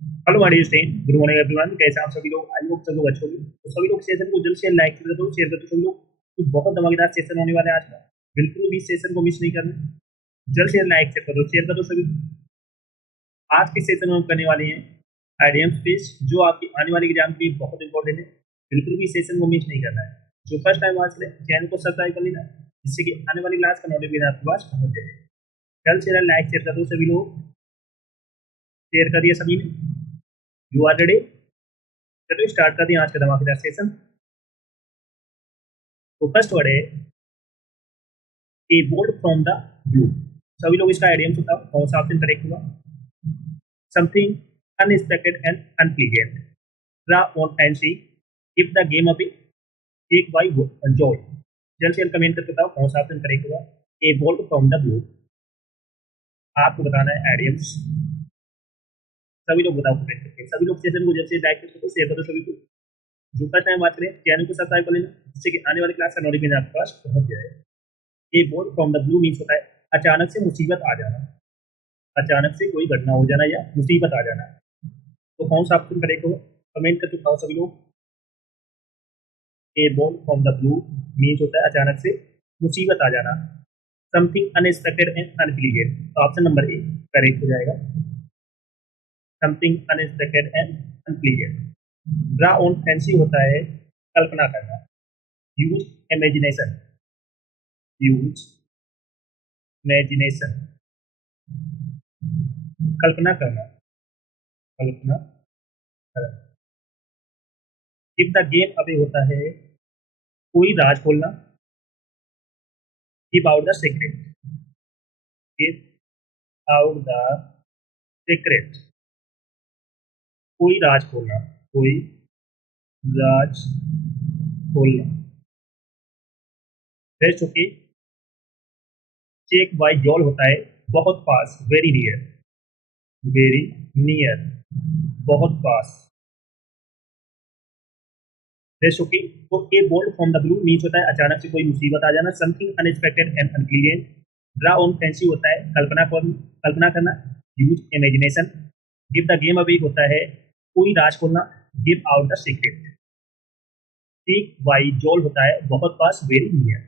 Hello my dear student, good morning everyone. कैसे हैं आप सभी लोग? आई होप सब लोग अच्छे होंगे। तो सभी लोग सेशन को जल्द से लाइक कर दो, शेयर कर दो सभी लोग। तो बहुत धमाकेदार सेशन होने वाला है आज का। बिल्कुल भी सेशन को मिस नहीं करना। जल्द से लाइक शेयर कर दो सभी। आज के सेशन में हम करने वाले हैं आईडीएम स्पीच, जो आपकी आने वाली एग्जाम के लिए बहुत इंपॉर्टेंट है। बिल्कुल भी सेशन को मिस नहीं करना है। जो फर्स्ट टाइम वाच रहे चैनल को सब्सक्राइब कर लेना, जिससे कि आने वाली क्लास का नोटिफिकेशन आपके पास पहुंच जाए। जल्द से लाइक शेयर कर दो सभी लोग। शेयर कर दिया सभी ने। You are ready? चलो स्टार्ट कर दिया आज का धमाकेदार सेशन। तो फर्स्ट वर्ड है a bolt from the blue. सभी लोग इसका आइडियम बताओ कौन सा ऑप्शन करेक्ट होगा। Something unexpected and unpleasant, draw on fancy, give the game a take by joy. जल्द से जल्द कमेंट करके बताओ कौन सा ऑप्शन करेक्ट होगा। ए बोल्ट फ्रॉम द ब्लू। आपको बताना है आइडियम्स। सभी लोग बताओ कमेंट करके। सभी लोग सेशन को जल्द से लाइक करके शेयर करो सभी को। जो फर्स्ट टाइम बात करें चैनल को सब्सक्राइब कर लेना, जिससे कि आने वाली क्लास का नोटिफिकेशन आपके पास पहुंच जाए। ए bolt from the blue means होता है अचानक से मुसीबत आ जाना, अचानक से कोई घटना हो जाना या मुसीबत आ जाना। तो कौन सा ऑप्शन करेक्ट होगा? कमेंट करके बताओ सभी लोग। ए bolt from the blue means होता है अचानक से मुसीबत आ जाना, समथिंग अनएक्सपेक्टेड एंड अनप्लीजेंट। तो ऑप्शन नंबर ए करेक्ट हो जाएगा, something unexpected and unpleasant. Draw on fancy होता है कल्पना करना, यूज इमेजिनेशन, यूज इमेजिनेशन, कल्पना करना, कल्पना करना। इफ द गेम अवे होता है कोई राज खोलना, give out the secret, give out the secret. कोई राज खोलना, कोई राज खोलना। रह चुकी चेक बाय जॉल होता है बहुत पास, वेरी नियर, वेरी नियर, बहुत पास। रह चुकी तो a bolt from the blue means होता है अचानक से कोई मुसीबत आ जाना, something unexpected and unpleasant. Draw on fancy होता है कल्पना करना, use imagination. Give the game away होता है कोई राज खोलना, give out the secret. Take by jowl होता है बहुत पास, वेरी नियर।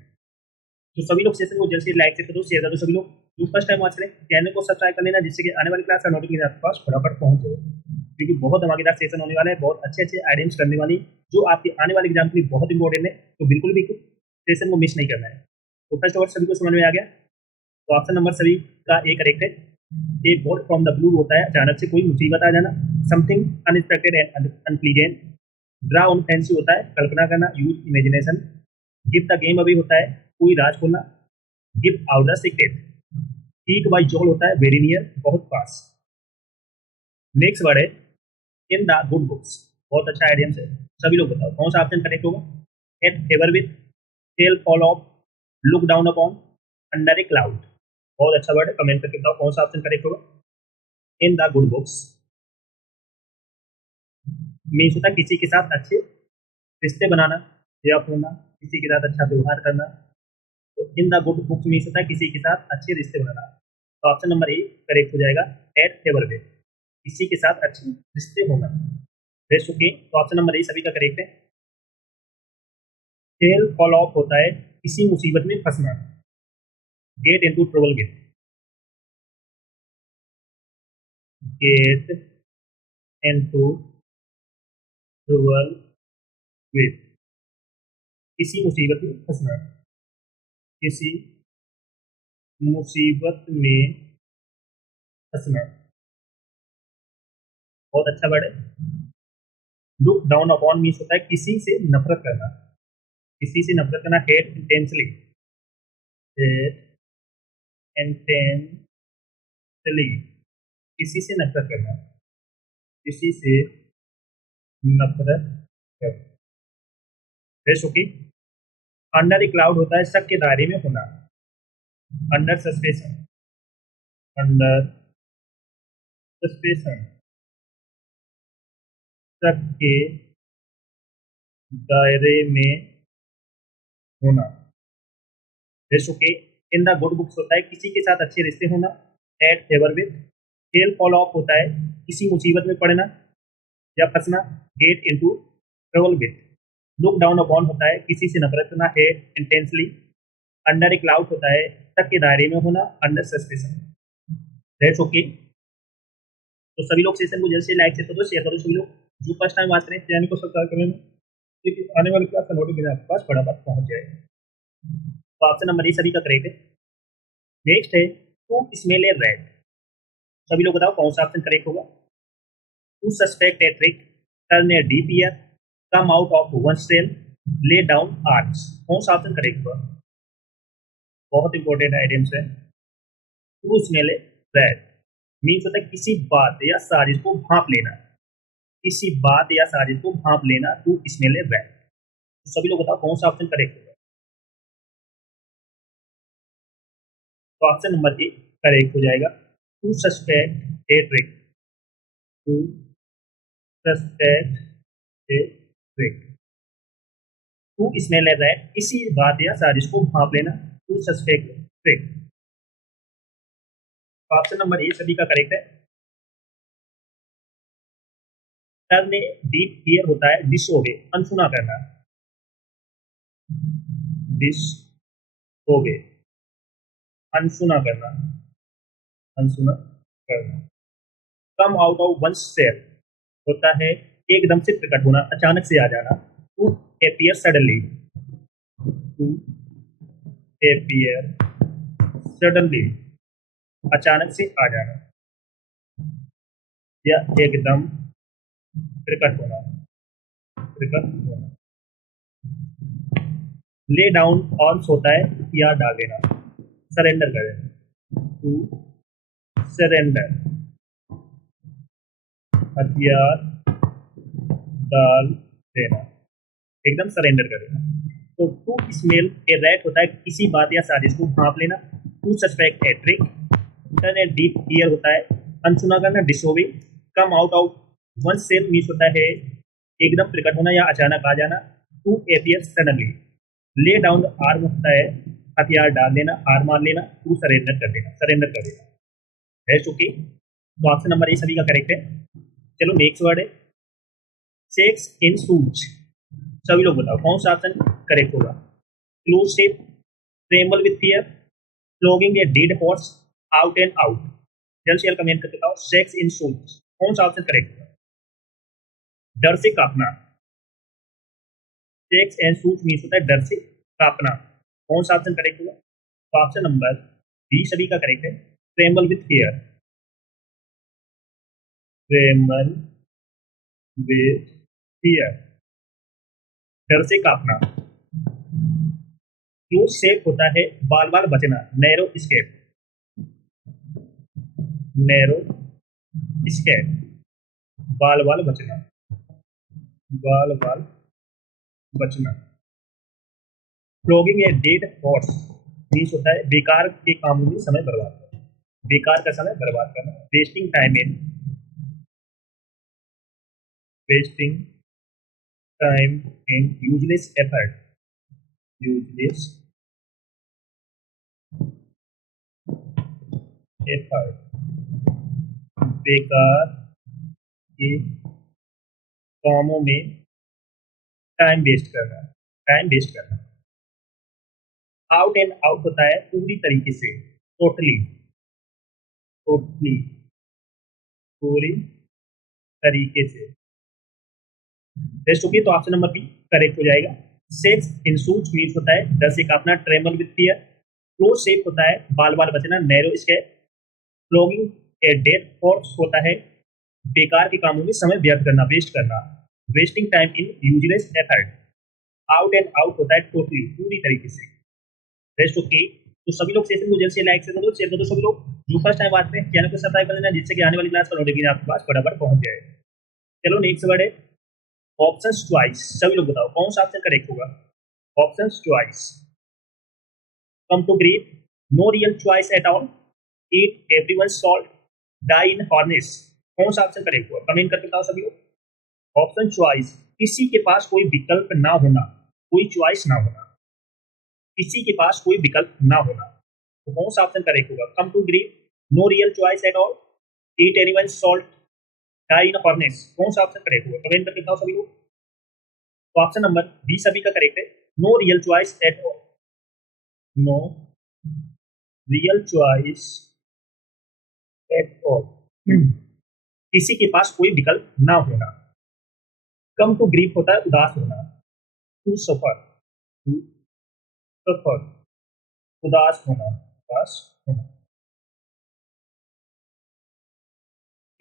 तो सभी लोग सेशन को जल्द से लाइक कर दो, शेयर कर दो सभी लोग। जो फर्स्ट टाइम वॉच करें चैनल को सब्सक्राइब कर लेना, जिससे कि आने वाली क्लास का नोटिफिकेशन आपके पास फटाफट पहुंच जाए। क्योंकि बहुत धमाकेदार सेशन होने वाला है, बहुत अच्छे अच्छे आइडियम्स करने वाली, जो आपकी आने वाली एग्जाम के लिए बहुत इंपॉर्टेंट है। तो बिल्कुल भी सेशन को मिस नहीं करना है। तो फर्स्ट वर्ड सभी को समझ में आ गया। तो ऑप्शन नंबर सभी का ए करेक्ट है। A bolt from the blue होता है अचानक से कोई मुसीबत आ जाना, something unexpected and unpleasant. Draw on fancy होता है कल्पना करना, use imagination. Give the game away होता है कोई राज खोलना, give out the secret. Cheek by jowl होता है वेरी नियर, बहुत पास। नेक्स्ट वर्ड है इन द गुड बुक्स। बहुत अच्छा आइडियम है। सभी लोग बताओ कौन सा ऑप्शन करेक्ट होगा। At favour with, tell fall off, look down upon, under a cloud. बहुत अच्छा वर्ड है, कमेंट करके बताओ कौन सा ऑप्शन करेक्ट होगा। इन द गुड बुक्स मीन्स होता है किसी के साथ अच्छे रिश्ते बनाना या होना, किसी के साथ अच्छा व्यवहार करना। तो इन द गुड बुक्स मीन्स होता है किसी के साथ अच्छे रिश्ते बनाना। तो ऑप्शन नंबर ए करेक्ट हो जाएगा, एट फेवर विथ, किसी के साथ अच्छे रिश्ते होना। रेस्ट चुके तो ऑप्शन नंबर ए सभी का करेक्ट है। टेल फॉल ऑफ होता है किसी मुसीबत में फंसना, get into trouble with, get into trouble with, किसी मुसीबत में फंसना, किसी मुसीबत में फंसना। बहुत अच्छा वर्ड है। लुक डाउन अपॉन मीन्स होता है किसी से नफरत करना, किसी से नफरत करना, हेट इंटेंसली, हेट इंटेंसली, किसी से नफरत करना, किसी से नफरत करना। Rest okay. Under a cloud होता है शक के दायरे में होना, अंडर सस्पेंशन, अंडर सस्पेंशन, शक के दायरे में होना। Rest okay. In the good books होता है किसी के साथ अच्छे रिश्ते होना, at favour with. Tell fall off होता है किसी मुसीबत में पड़ना या फंसना, get into trouble with, look down upon होता है किसी से नफरत करना, hate intensely, under a cloud होता है तक के दायरे में होना, अंडर सस्पेंशन। That's okay. तो सभी लोग सेशन को जल्द से लाइक करो, शेयर करो। सभी लोग जो फर्स्ट टाइम वाच रहे हैं चैनल को सब्सक्राइब करें, क्योंकि आने वाली क्लास का नोटिफिकेशन आपके पास फटाफट पहुंच जाएगा। तो ऑप्शन नंबर ए सभी का करेक्ट है। नेक्स्ट है टू स्मेल ए रैट। सभी लोग बताओ कौन सा ऑप्शन करेक्ट होगा। To suspect a trick, turn a deep ear, come out of one shell, lay down arms, कौन सा ऑप्शन करेक्ट होगा। बहुत इंपॉर्टेंट आइटम्स है। To smell a rat means होता है किसी बात या साजिश को भांप लेना, किसी बात या साजिश को भांप लेना, टू स्मेल ए रैट। तो सभी लोग बताओ कौन सा ऑप्शन करेक्ट होगा। तो ऑप्शन नंबर ए करेक्ट हो जाएगा। To suspect a trick, to suspect a trick, to smell a rat किसी बात या साजिश को भांप लेना, to suspect trick. Option number A सभी का करेक्ट है। टर्न ए डीप ईयर होता है डिसओबे, अनसुना करना, डिसओबे, अनसुना करना, अनसुना करना। Come out of one shell होता है एकदम से प्रकट होना, अचानक से आ जाना, to appear suddenly, to appear suddenly, अचानक से आ जाना या एकदम प्रकट होना, प्रकट होना। ले डाउन ऑर्म्स होता है हथियार डाल देना, सरेंडर कर देना, टू सरेंडर, हथियार डाल देना, एकदम सरेंडर कर देना। तो टू स्मेल ए रैट होता है किसी बात या साजिश को भांप लेना, to suspect a trick, turn a deep ear होता है अनसुना करना, disobey, come out of one shell means होता है एकदम प्रकट होना या अचानक आ जाना, to appear suddenly, lay down arm होता है हथियार डाल देना, हार मान लेना, टू सरेंडर कर देना, सरेंडर कर देना। That's okay. तो ऑप्शन नंबर ए सभी का करेक्ट है। चलो नेक्स्ट वर्ड है सेक्स इन सूच। सभी लोग बताओ कौन सा ऑप्शन करेक्ट होगा। Close shave, tremble with fear, flogging a dead horse, out and out. जल्द से जल्द कमेंट करके बताओ सेक्स इन सूच कौन सा ऑप्शन करेक्ट होगा। डर से कांपना, सेक्स एंड सूच मीन्स होता है डर से कांपना, कौन सा ऑप्शन करेक्ट होगा। तो ऑप्शन नंबर बी सभी का करेक्ट है। Tremble with fear, tremble with fear, डर से कांपना। क्लोज शेप होता है बाल बाल बचना, नैरो स्केप, नैरो स्केप, बाल बाल बचना, बाल बाल बचना। Flogging a dead horse means होता है बेकार के कामों में समय बर्बाद करना, बेकार का समय बर्बाद करना। Wasting time in, wasting time in useless effort, useless effort, बेकार के कामों में टाइम वेस्ट करना, टाइम वेस्ट करना। आउट एंड आउट होता है पूरी तरीके से, टोटली, टोटली, पूरी तरीके से। टेस्ट होगी तो ऑप्शन नंबर बी करेक्ट हो जाएगा। सेक्स इन सूच मीन्स होता है डर से कांपना, tremble with fear. Close shave होता है बाल बाल बचना, narrow escape. Flogging a dead horse होता है बेकार के कामों में समय व्यर्थ करना, वेस्ट करना। Wasting time in useless effort. Out and out होता है टोटली, पूरी तरीके से। Rest okay. तो सभी लोग सेशन को जल्द से लाइक से करो, शेयर करो। सभी लोग जो फर्स्ट टाइम आते हैं चैनल को सब्सक्राइब कर लेना, जिससे कि आने वाली क्लास का नोटिफिकेशन आपके पास फटाफट पहुंच जाए। चलो नेक्स्ट वर्ड है ऑप्शन चॉइस। सभी लोग बताओ कौन सा ऑप्शन करेक्ट होगा। Option choice, come to grief, no real choice at all, eat everyone salt, die in harness. कौन सा ऑप्शन करेक्ट होगा, कमेंट करके बताओ सभी लोग। ऑप्शन चॉइस, किसी के पास कोई विकल्प ना होना, कोई चॉइस ना होना, किसी के पास कोई विकल्प ना होना। तो कौन सा ऑप्शन करेक्ट होगा। Come to grief, no real choice at all, eat anyone salt, die in harness, कौन सा ऑप्शन करेक्ट होगा कमेंट करके बताओ सभी लोग। तो ऑप्शन नंबर बी सभी का करेक्ट है, no real choice at all, no real choice at all, किसी के पास कोई विकल्प ना होना। कम टू ग्रीफ होता है उदास होना, टू सफर, टू सफर, उदास होना, उदास होना।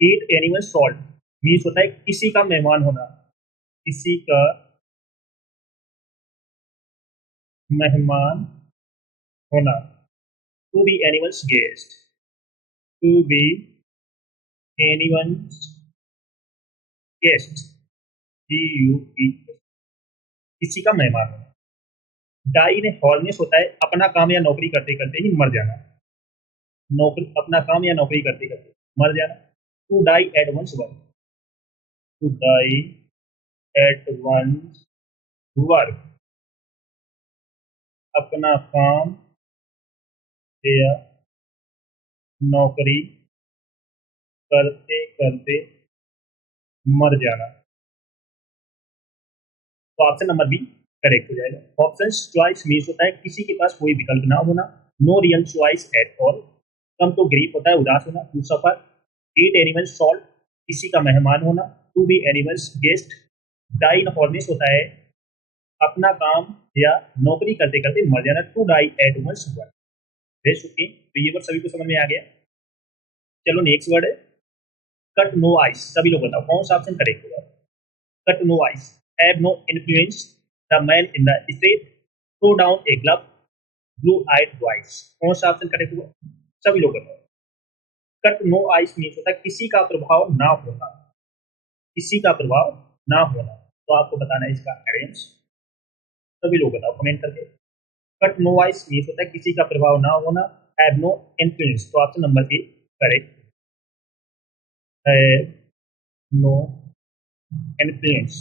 ईट एनिमल सॉल्ट मीन्स होता है किसी का मेहमान होना, किसी का मेहमान होना, to be animals guest, to be animals guest, GUE, किसी का मेहमान होना। डाई ने हॉर्नेस होता है अपना काम या नौकरी करते करते ही मर जाना, नौकरी अपना काम या नौकरी करते करते मर जाना। To die at one's work, to die at one's work, अपना काम या नौकरी करते करते मर जाना। तो ऑप्शन नंबर बी करेक्ट हो जाएगा। ऑप्शन चॉइस मीन्स होता है किसी के पास कोई विकल्प ना होना, no real choice at all, come to grief होता है उदास होना, to suffer, eat anyone's salt, किसी का मेहमान होना, to be animals guest, die in harness होता है अपना काम या नौकरी करते करते मर जाना, to die at one's work. तो ये वर्ड सभी को समझ में आ गया। चलो नेक्स्ट वर्ड है कट नो आइस, सभी लोग बताओ कौन सा ऑप्शन करेक्ट होगा। Cut no ice, have no influence the man in the street, throw down a glove, blue eyed boys, कौन सा ऑप्शन करेक्ट होगा सभी लोग बताओ। कट नो आइस मीन्स होता है किसी का प्रभाव ना होना, किसी का प्रभाव ना होना। तो आपको बताना है इसका अरेंज, सभी लोग बताओ कमेंट करके। कट नो आइस मीन्स होता है किसी का प्रभाव ना होना, हैव नो इन्फ्लुएंस, तो ऑप्शन नंबर ए करेक्ट है, नो इन्फ्लुएंस,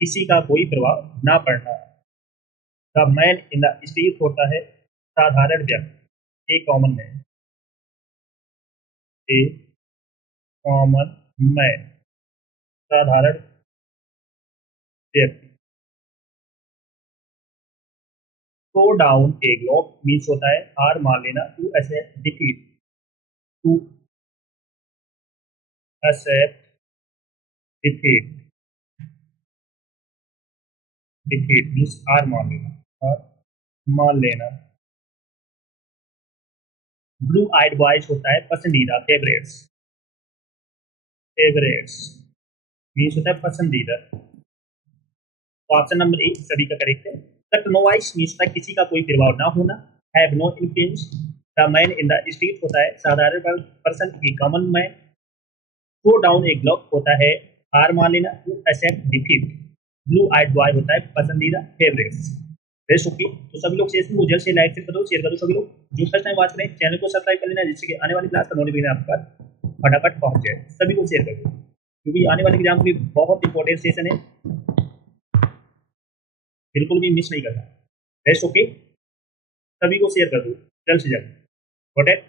किसी का कोई प्रभाव ना पड़ना। The man in the street होता है साधारण व्यक्ति, a common man, a common man, साधारण व्यक्ति। Throw down a globe means होता है हार मान लेना, to accept defeat, to accept defeat, defeat means हार मान लेना, हार मान लेना। ब्लू आइड बॉयज होता है पसंदीदा, फेवरेट्स, फेवरेट्स मीन्स होता है पसंदीदा। तो ऑप्शन नंबर ए सभी का करेक्ट है। कट नो आइस मीन्स होता है किसी का कोई प्रभाव ना होना, have no influence, the man in the street होता है साधारण person, a common man, throw down a glove होता है हार मान लेना, to accept defeat, blue eyed boy होता है पसंदीदा, फेवरेट्स। बेस्ट ओके, तो सभी लोग शेयर को जल्द से लाइक कर दो, शेयर कर दो सभी लोग। जो फर्स्ट टाइम बात करें चैनल को सब्सक्राइब कर लेना, जिससे कि आने वाली क्लास का नोटिफिकेशन आप पर फटाफट पहुंच जाए। सभी को शेयर कर दो क्योंकि आने वाले एग्जाम भी बहुत इंपॉर्टेंट सेशन है, बिल्कुल भी मिस नहीं करना। बेस्ट ओके, सभी को शेयर कर दो जल्द से जल्द। Got it.